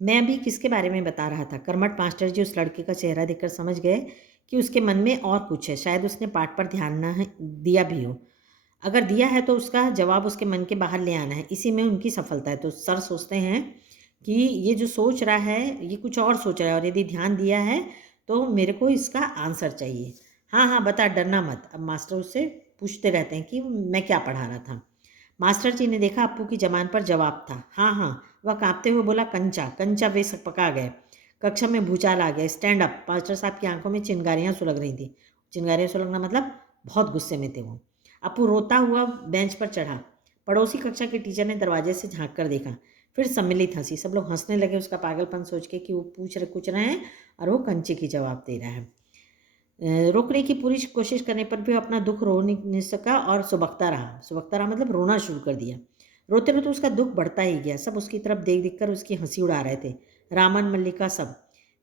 मैं अभी किसके बारे में बता रहा था? कर्मठ मास्टर जी उस लड़के का चेहरा देखकर समझ गए कि उसके मन में और कुछ है। शायद उसने पाठ पर ध्यान ना दिया भी हो। अगर दिया है तो उसका जवाब उसके मन के बाहर ले आना है, इसी में उनकी सफलता है। तो सर सोचते हैं कि ये जो सोच रहा है, ये कुछ और सोच रहा है और यदि ध्यान दिया है तो मेरे को इसका आंसर चाहिए। हाँ, हाँ, बता, डरना मत। अब मास्टर उससे पूछते रहते हैं कि मैं क्या पढ़ा रहा था। मास्टर जी ने देखा अप्पू की ज़बान पर जवाब था। हाँ, हाँ। वह काँपते हुए बोला, कंचा, कंचा वे सब पका गए। कक्षा में भूचाल आ गया। Stand up. मास्टर साहब की आंखों में चिंगारियाँ सुलग रही थीं। चिंगारियाँ सुलगना मतलब बहुत गुस्से में थे वो। अप्पू रोता हुआ बेंच पर चढ़ा। पड़ोसी कक्षा के टीचर ने दरवाजे से झाँक कर देखा। फिर सम्मिलित हँसी। सब लोग हँसने लगे उसका पागलपन सोच के कि वो पूछ रहे कुछ रहे हैं और वो कंचे की जवाब दे रहा है। रोकने की पूरी कोशिश करने पर भी अपना दुख रो नहीं सका और सुबकता रहा। सुबकता रहा मतलब रोना शुरू कर दिया। रोते रोते उसका दुख बढ़ता ही गया। सब उसकी तरफ देख देख कर उसकी हंसी उड़ा रहे थे। रामन, मल्लिका, सब।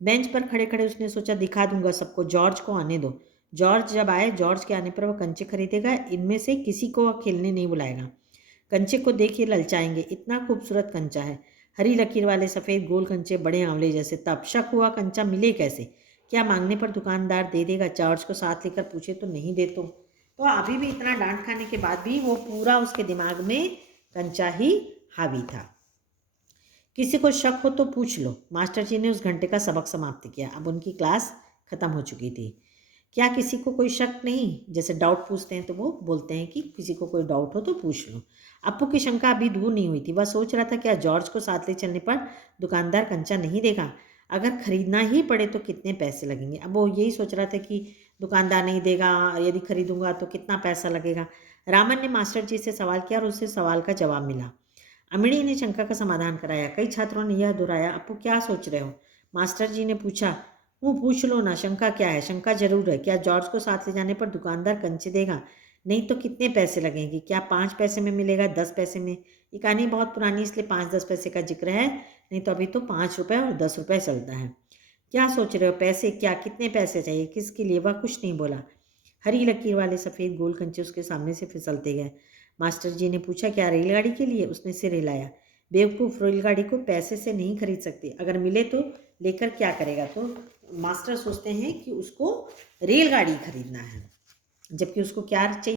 बेंच पर खड़े खड़े उसने सोचा, दिखा दूंगा सबको, जॉर्ज को आने दो। जॉर्ज जब आए, जॉर्ज के आने पर वह कंचे खरीदेगा। इनमें से किसी को वह खेलने नहीं बुलाएगा। कंचे को देखिए, ललचाएंगे। इतना खूबसूरत कंचा है, हरी लकीर वाले सफ़ेद गोल कंचे, बड़े आंवले जैसे। तब शक हुआ, कंचा मिले कैसे? क्या मांगने पर दुकानदार दे देगा? जॉर्ज को साथ लेकर पूछे तो नहीं दे तो अभी भी इतना डांट खाने के बाद भी वो पूरा उसके दिमाग में कंचा ही हावी था। किसी को शक हो तो पूछ लो। मास्टर जी ने उस घंटे का सबक समाप्त किया। अब उनकी क्लास खत्म हो चुकी थी। क्या किसी को कोई शक नहीं? जैसे डाउट पूछते हैं तो वो बोलते हैं कि किसी को कोई डाउट हो तो पूछ लो। अप्पू की शंका अभी दूर नहीं हुई थी। वह सोच रहा था, क्या जॉर्ज को साथ ले चलने पर दुकानदार कंचा नहीं देगा? अगर खरीदना ही पड़े तो कितने पैसे लगेंगे? अब वो यही सोच रहा था कि दुकानदार नहीं देगा, यदि खरीदूंगा तो कितना पैसा लगेगा। रामन ने मास्टर जी से सवाल किया और उससे सवाल का जवाब मिला। अमिड़ी ने शंका का समाधान कराया। कई छात्रों ने यह दोहराया, अप्पू क्या सोच रहे हो? मास्टर जी ने पूछा, वो पूछ लो ना, शंका क्या है? शंका जरूर है। क्या जॉर्ज को साथ ले जाने पर दुकानदार कंचे देगा? नहीं तो कितने पैसे लगेंगे? क्या 5 पैसे में मिलेगा, 10 पैसे में? ये कहानी बहुत पुरानी इसलिए 5-10 पैसे का जिक्र है, नहीं तो अभी तो 5 रुपये और 10 रुपये चलता है। क्या सोच रहे हो? पैसे क्या? कितने पैसे चाहिए? किसके लिए? वह कुछ नहीं बोला। हरी लकीर वाले सफ़ेद गोल कंचे उसके सामने से फिसलते गए। मास्टर जी ने पूछा, क्या रेलगाड़ी के लिए? उसने सिर हिलाया। बेवकूफ़, रेलगाड़ी को पैसे से नहीं खरीद सकते। अगर मिले तो लेकर क्या करेगा? तो मास्टर सोचते हैं कि उसको रेलगाड़ी खरीदना है, जबकि उसको क्या चाहिए?